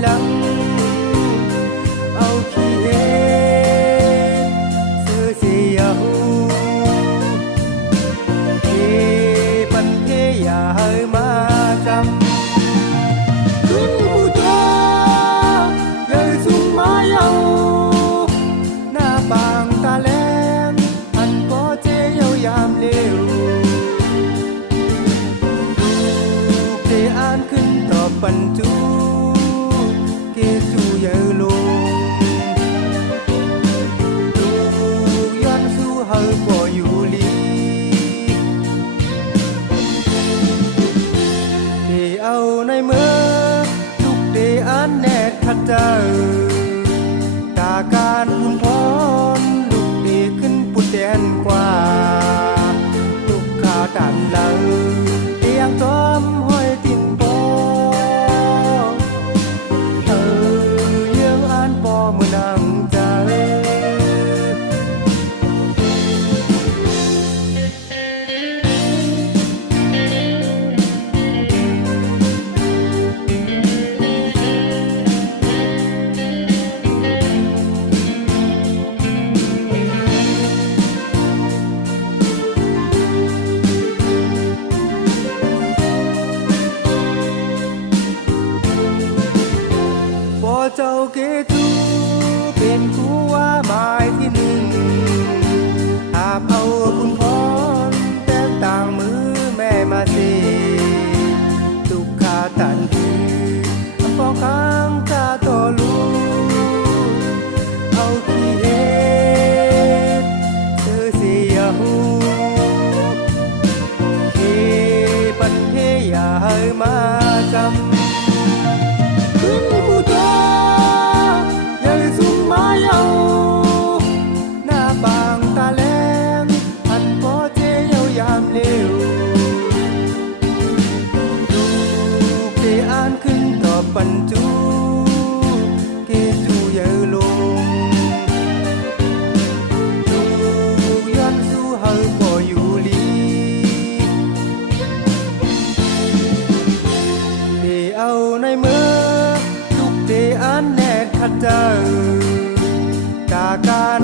หลังเอาขี้เอ็นเสือเสียวเทปันเทอย่าให้มาจำขึ้นผู้เจ้าใหญ่สูงมาเยาหน้าบางตาแหลมอันก็เจเยายามเร็วเทอ่านขึ้นต่อปันจูเกจูเยอลงลูกย้อนสู้เฮาบ่อยู่ลีเดเอาในเมื่อลูกเดอ่านแนดขัดเจอตาการหุ่นพรลูกเดขึ้นปุดแดนกว่าลูกขาตันเลาเตียงต้อมห้อยตินปอยังอ่านปอมือนังใจเจ้าเกตูเป็นคู่ว่าหมายที่หนึ่งหาบเอาบุญพรแต่ต่างมือแม่มาเสทุกขาตันทีพอค้างกาต่อลูกเอาขี้เอ็ดเธอเสียหูเคปันเทอย่าให้มาจำขึ้นต่อปันจูเกจูเยอลงลูกย้อนสู้เฮาบ่อยู่ลีเดเอาในเมื่อลูกเดอ่านแนดขัดเจอตาการ